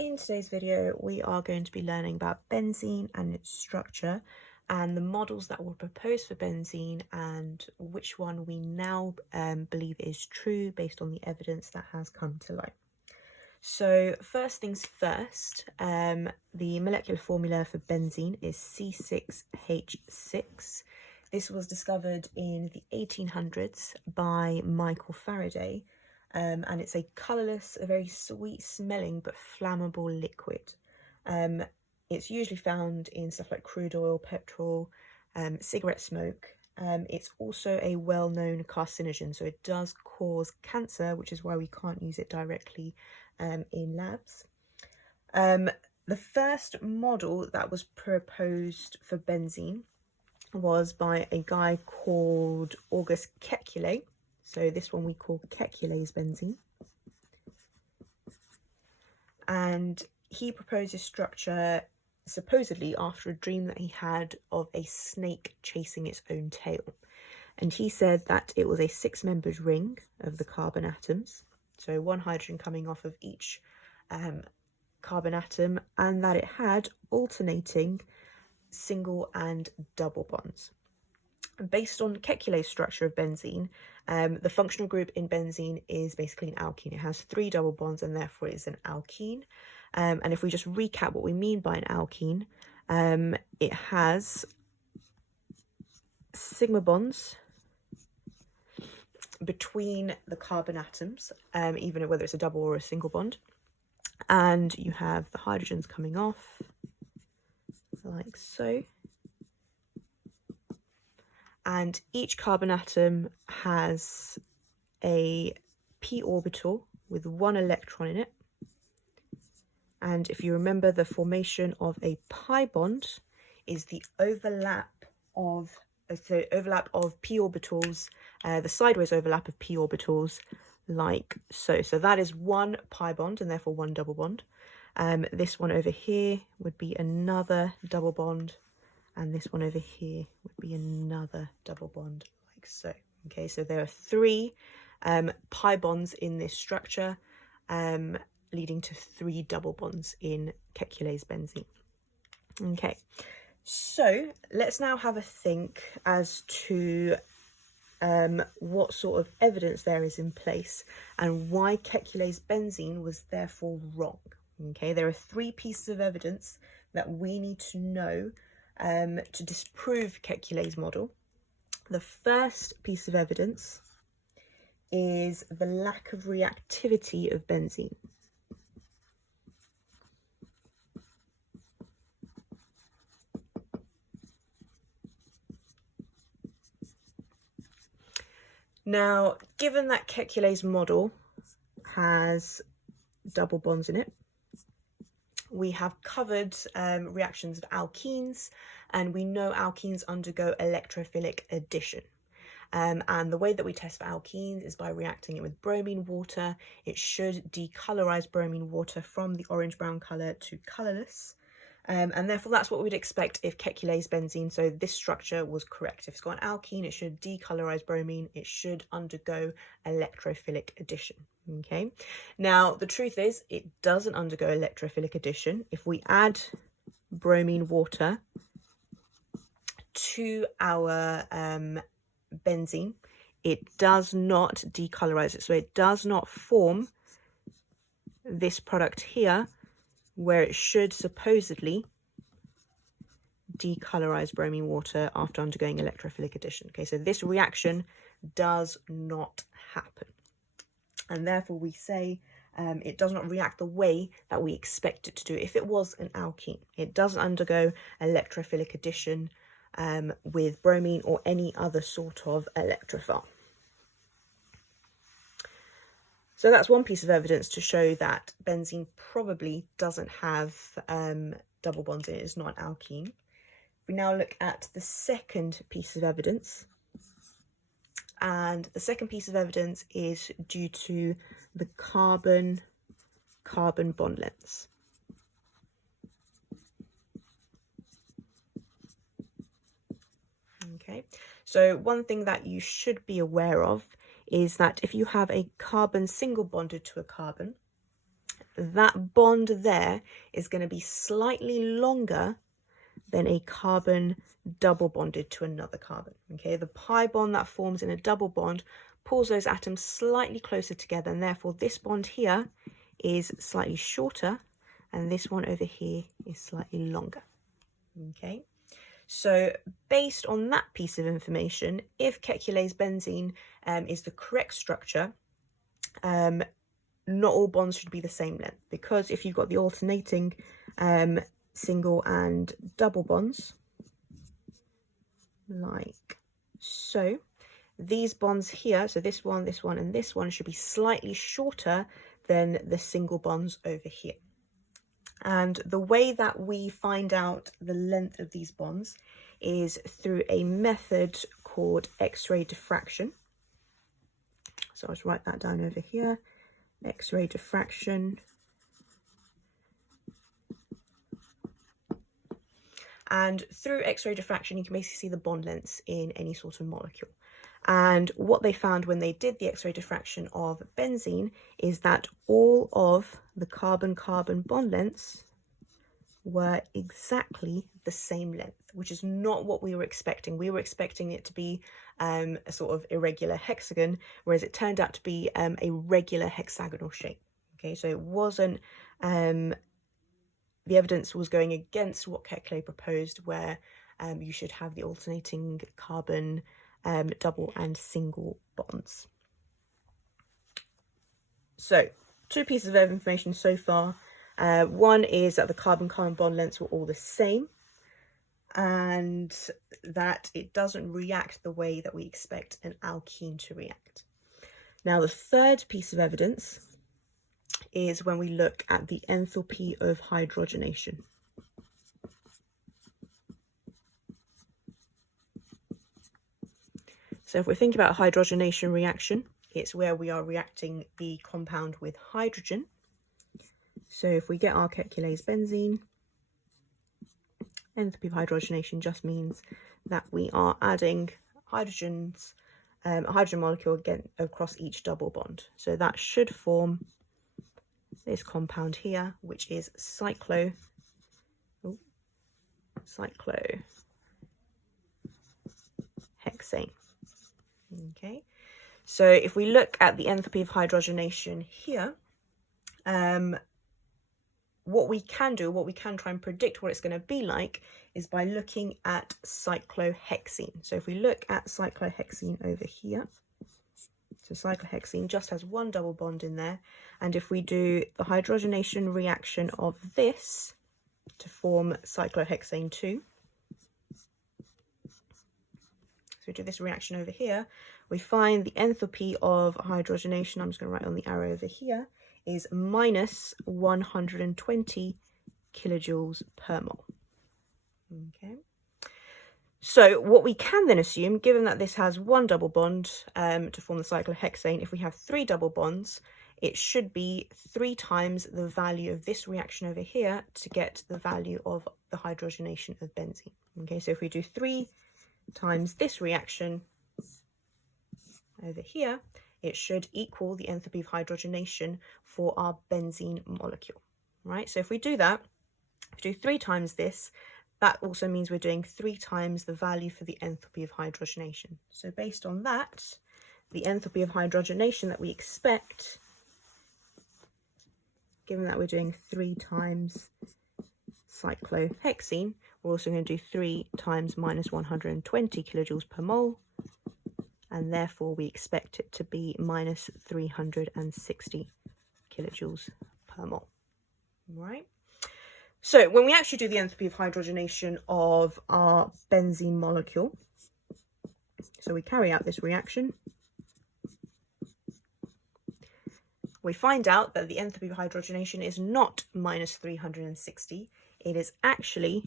In today's video, we are going to be learning about benzene and its structure and the models that were proposed for benzene and which one we now believe is true based on the evidence that has come to light. So first things first, the molecular formula for benzene is C6H6. This was discovered in the 1800s by Michael Faraday. And it's a colourless, a very sweet smelling but flammable liquid. It's usually found in stuff like crude oil, petrol, cigarette smoke. It's also a well-known carcinogen, so it does cause cancer, which is why we can't use it directly in labs. The first model that was proposed for benzene was by a guy called August Kekulé. So this one we call Kekulé's benzene. And he proposed this structure supposedly after a dream that he had of a snake chasing its own tail. And he said that it was a 6-membered ring of the carbon atoms, so one hydrogen coming off of each carbon atom, and that it had alternating single and double bonds. Based on Kekulé's structure of benzene, the functional group in benzene is basically an alkene. It has 3 double bonds and therefore it is an alkene. And if we just recap what we mean by an alkene, it has sigma bonds between the carbon atoms, even whether it's a double or a single bond. And you have the hydrogens coming off like so. And each carbon atom has a p orbital with 1 electron in it. And if you remember, the formation of a pi bond is the overlap of p orbitals, the sideways overlap of p orbitals, like so. So that is 1 pi bond and therefore 1 double bond. This one over here would be another double bond. And this one over here would be another double bond, like so. Okay, so there are 3 pi bonds in this structure, leading to 3 double bonds in Kekulé's benzene. Okay, so let's now have a think as to what sort of evidence there is in place and why Kekulé's benzene was therefore wrong. Okay, there are 3 pieces of evidence that we need to know to disprove Kekulé's model. The first piece of evidence is the lack of reactivity of benzene. Now, given that Kekulé's model has double bonds in it, we have covered reactions of alkenes, and we know alkenes undergo electrophilic addition. And the way that we test for alkenes is by reacting it with bromine water. It should decolorize bromine water from the orange-brown colour to colourless. And therefore that's what we'd expect if Kekulé's benzene, so this structure, was correct. If it's got an alkene, it should decolorize bromine. It should undergo electrophilic addition. Okay, now the truth is it doesn't undergo electrophilic addition. If we add bromine water to our benzene, it does not decolorize it. So it does not form this product here where it should supposedly decolorize bromine water after undergoing electrophilic addition. Okay, so this reaction does not happen. And therefore we say it does not react the way that we expect it to do if it was an alkene. It doesn't undergo electrophilic addition with bromine or any other sort of electrophile. So that's one piece of evidence to show that benzene probably doesn't have double bonds in it. It's not an alkene. We now look at the second piece of evidence. And the second piece of evidence is due to the carbon-carbon bond lengths. Okay, so one thing that you should be aware of is that if you have a carbon single bonded to a carbon, that bond there is going to be slightly longer than a carbon double bonded to another carbon. Okay, the pi bond that forms in a double bond pulls those atoms slightly closer together, and therefore this bond here is slightly shorter and this one over here is slightly longer. Okay, so based on that piece of information, if Kekulé's benzene is the correct structure, not all bonds should be the same length, because if you've got the alternating single and double bonds, like so, these bonds here, so this one, and this one, should be slightly shorter than the single bonds over here. And the way that we find out the length of these bonds is through a method called X-ray diffraction. So I'll just write that down over here. X-ray diffraction. And through X-ray diffraction, you can basically see the bond lengths in any sort of molecule. And what they found when they did the X-ray diffraction of benzene is that all of the carbon-carbon bond lengths were exactly the same length, which is not what we were expecting. We were expecting it to be a sort of irregular hexagon, whereas it turned out to be a regular hexagonal shape. Okay, so it wasn't, the evidence was going against what Kekulé proposed, where you should have the alternating carbon double and single bonds. So, two pieces of information so far. One is that the carbon-carbon bond lengths were all the same, and that it doesn't react the way that we expect an alkene to react. Now, the third piece of evidence is when we look at the enthalpy of hydrogenation. So if we think about a hydrogenation reaction, it's where we are reacting the compound with hydrogen. So if we get our Kekulé's benzene, enthalpy of hydrogenation just means that we are adding hydrogens, a hydrogen molecule again across each double bond. So that should form this compound here, which is cyclohexane. Okay, so if we look at the enthalpy of hydrogenation here, what we can try and predict what it's going to be like is by looking at cyclohexene. So if we look at cyclohexene over here, so cyclohexene just has one double bond in there, and if we do the hydrogenation reaction of this to form cyclohexane 2, so we do this reaction over here, we find the enthalpy of hydrogenation, I'm just going to write on the arrow over here, is minus 120 kilojoules per mole. Okay. So what we can then assume, given that this has one double bond to form the cyclohexane, if we have three double bonds, it should be 3 times the value of this reaction over here to get the value of the hydrogenation of benzene. Okay, so if we do 3 times this reaction over here, it should equal the enthalpy of hydrogenation for our benzene molecule, right? So if we do that, if we do 3 times this, that also means we're doing 3 times the value for the enthalpy of hydrogenation. So based on that, the enthalpy of hydrogenation that we expect, given that we're doing 3 times cyclohexene, we're also going to do 3 times minus 120 kilojoules per mole, and therefore we expect it to be minus 360 kilojoules per mole. Right? So when we actually do the enthalpy of hydrogenation of our benzene molecule, so we carry out this reaction, we find out that the enthalpy of hydrogenation is not minus 360, it is actually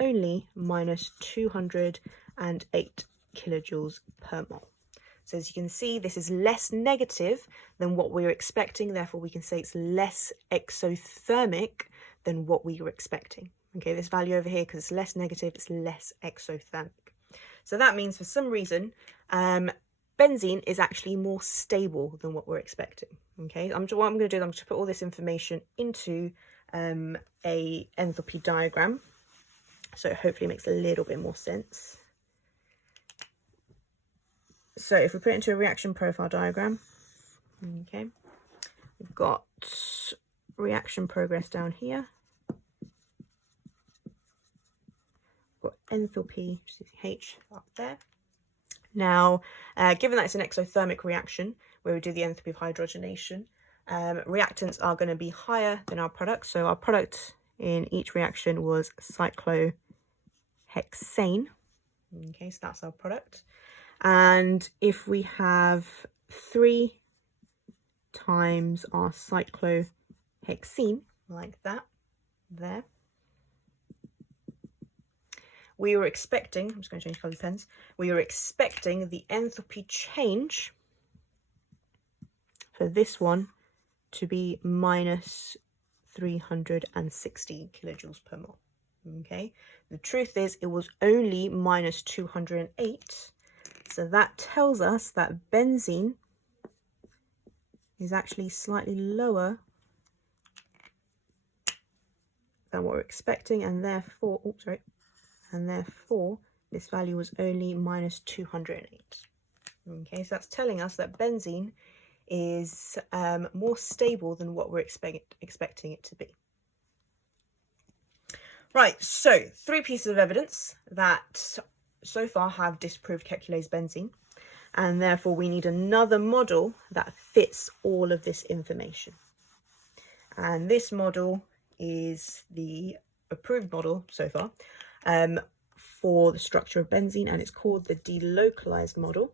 only minus 208 kilojoules per mole. So as you can see, this is less negative than what we were expecting, therefore we can say it's less exothermic than what we were expecting. Okay, this value over here, because it's less negative, it's less exothermic. So that means for some reason, benzene is actually more stable than what we're expecting. Okay, what I'm going to do is I'm going to put all this information into a enthalpy diagram, so hopefully it makes a little bit more sense. So if we put it into a reaction profile diagram, okay, we've got reaction progress down here. We've got enthalpy, H, up there. Now, given that it's an exothermic reaction where we do the enthalpy of hydrogenation, reactants are going to be higher than our product. So our product in each reaction was cyclohexane. Okay, so that's our product. And if we have 3 times our cyclohexene, like that, there, we were expecting, I'm just going to change colour pens, we were expecting the enthalpy change for this one to be minus 360 kilojoules per mole. Okay, the truth is it was only minus 208, so that tells us that benzene is actually slightly lower than what we're expecting, and therefore, this value was only minus 208. Okay, so that's telling us that benzene is more stable than what we're expecting it to be. Right, so 3 pieces of evidence that so far have disproved kekulase benzene, and therefore we need another model that fits all of this information. And this model is the approved model so far for the structure of benzene, and it's called the delocalized model.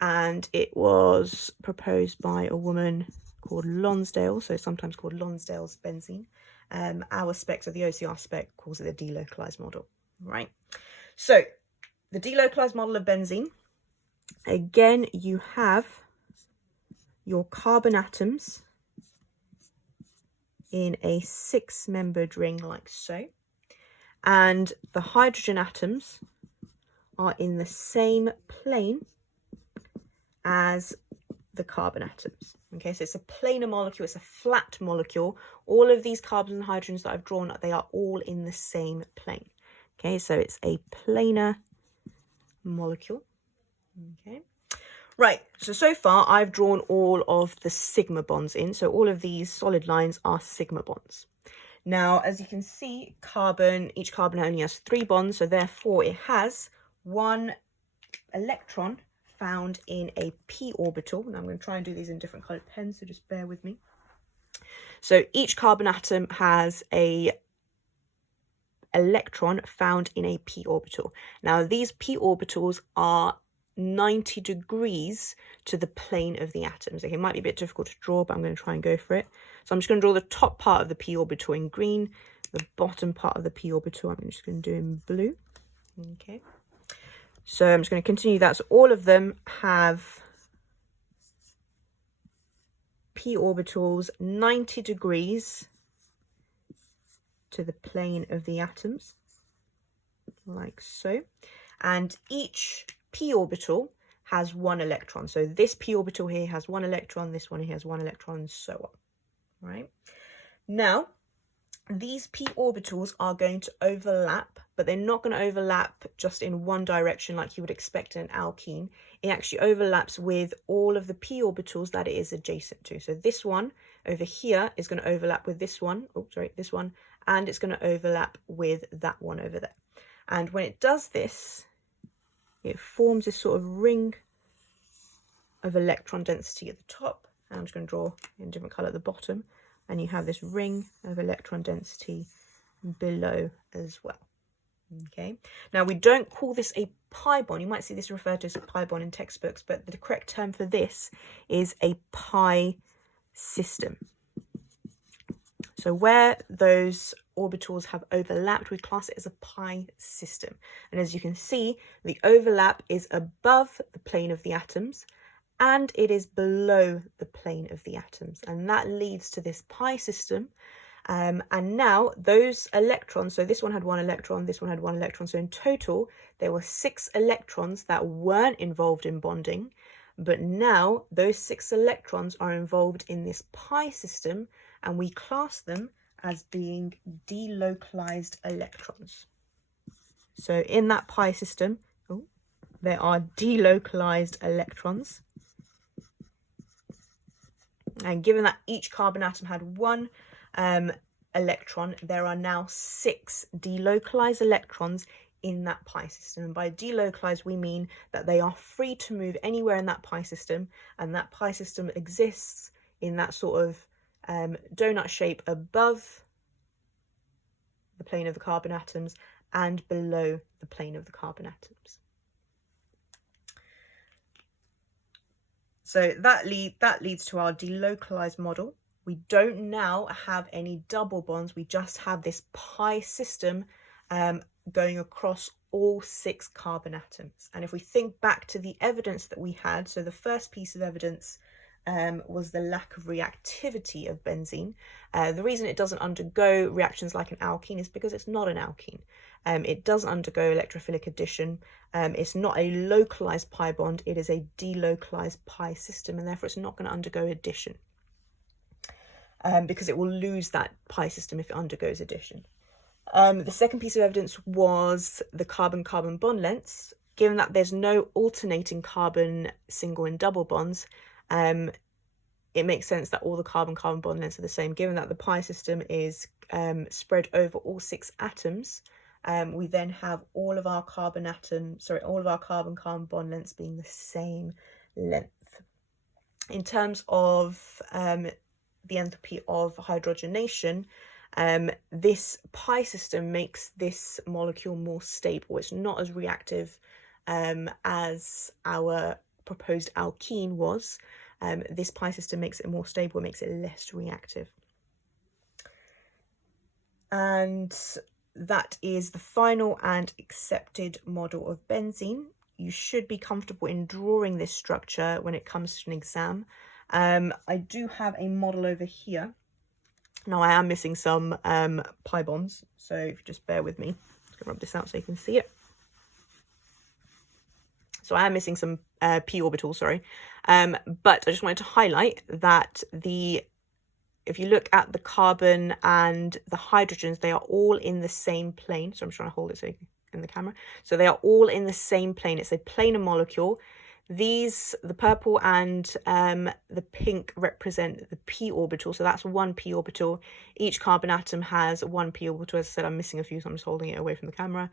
And it was proposed by a woman called Lonsdale, so sometimes called Lonsdale's benzene. Our spec, so the OCR spec, calls it the delocalized model, right? So the delocalized model of benzene, again, you have your carbon atoms in a 6-membered ring like so, and the hydrogen atoms are in the same plane as the carbon atoms. Okay, so it's a planar molecule, it's a flat molecule. All of these carbons and hydrogens that I've drawn, they are all in the same plane. Okay, so it's a planar molecule. Okay, right, so far I've drawn all of the sigma bonds in, so all of these solid lines are sigma bonds. Now, as you can see, each carbon only has 3 bonds, so therefore it has 1 electron found in a p orbital. And I'm going to try and do these in different coloured pens, so just bear with me. So each carbon atom has a electron found in a p orbital. Now these p orbitals are 90 degrees to the plane of the atoms. Okay, it might be a bit difficult to draw, but I'm going to try and go for it. So I'm just going to draw the top part of the p orbital in green, the bottom part of the p orbital I'm just going to do in blue. Okay, so I'm just going to continue that. So all of them have p orbitals 90 degrees to the plane of the atoms, like so. And each p orbital has 1 electron. So this p orbital here has 1 electron, this one here has 1 electron, and so on. Right? Now, these p orbitals are going to overlap, but they're not going to overlap just in one direction like you would expect in an alkene. It actually overlaps with all of the p orbitals that it is adjacent to. So this one over here is going to overlap with this one, this one, and it's going to overlap with that one over there. And when it does this, it forms this sort of ring of electron density at the top. And I'm just going to draw in a different colour at the bottom. And you have this ring of electron density below as well. Okay. Now, we don't call this a pi bond. You might see this referred to as a pi bond in textbooks, but the correct term for this is a pi system. So where those orbitals have overlapped, we class it as a pi system. And as you can see, the overlap is above the plane of the atoms and it is below the plane of the atoms. And that leads to this pi system. And now those electrons, so this one had 1 electron, this one had 1 electron, so in total there were 6 electrons that weren't involved in bonding, but now those 6 electrons are involved in this pi system, and we class them as being delocalized electrons. So in that pi system, there are delocalized electrons. And given that each carbon atom had 1 electron, there are now 6 delocalized electrons in that pi system. And by delocalized, we mean that they are free to move anywhere in that pi system, and that pi system exists in that sort of donut shape above the plane of the carbon atoms and below the plane of the carbon atoms. So that leads to our delocalized model. We don't now have any double bonds, we just have this pi system going across all 6 carbon atoms. And if we think back to the evidence that we had, so the first piece of evidence was the lack of reactivity of benzene. The reason it doesn't undergo reactions like an alkene is because it's not an alkene. It doesn't undergo electrophilic addition. It's not a localized pi bond, it is a delocalized pi system, and therefore it's not going to undergo addition. Because it will lose that pi system if it undergoes addition. The second piece of evidence was the carbon-carbon bond lengths. Given that there's no alternating carbon single and double bonds, it makes sense that all the carbon-carbon bond lengths are the same. Given that the pi system is spread over all 6 atoms, we then have all of our carbon-carbon bond lengths being the same length. In terms of the enthalpy of hydrogenation, this pi system makes this molecule more stable. It's not as reactive as our proposed alkene was. This pi system makes it more stable, makes it less reactive. And that is the final and accepted model of benzene. You should be comfortable in drawing this structure when it comes to an exam. I do have a model over here. Now I am missing some pi bonds, so if you just bear with me, I'm just gonna rub this out so you can see it. So I am missing some p orbitals, sorry. But I just wanted to highlight that if you look at the carbon and the hydrogens, they are all in the same plane. So I'm trying to hold it so you can, in the camera. So they are all in the same plane. It's a planar molecule. These, the purple and the pink, represent the p orbital. So that's 1 p orbital. Each carbon atom has 1 p orbital. As I said, I'm missing a few, so I'm just holding it away from the camera.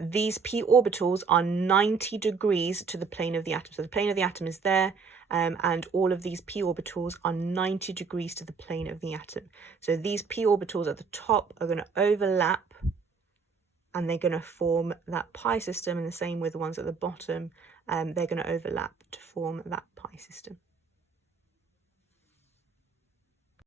These p orbitals are 90 degrees to the plane of the atom. So the plane of the atom is there, and all of these p orbitals are 90 degrees to the plane of the atom. So these p orbitals at the top are going to overlap, and they're going to form that pi system, and the same with the ones at the bottom. They're going to overlap to form that pi system.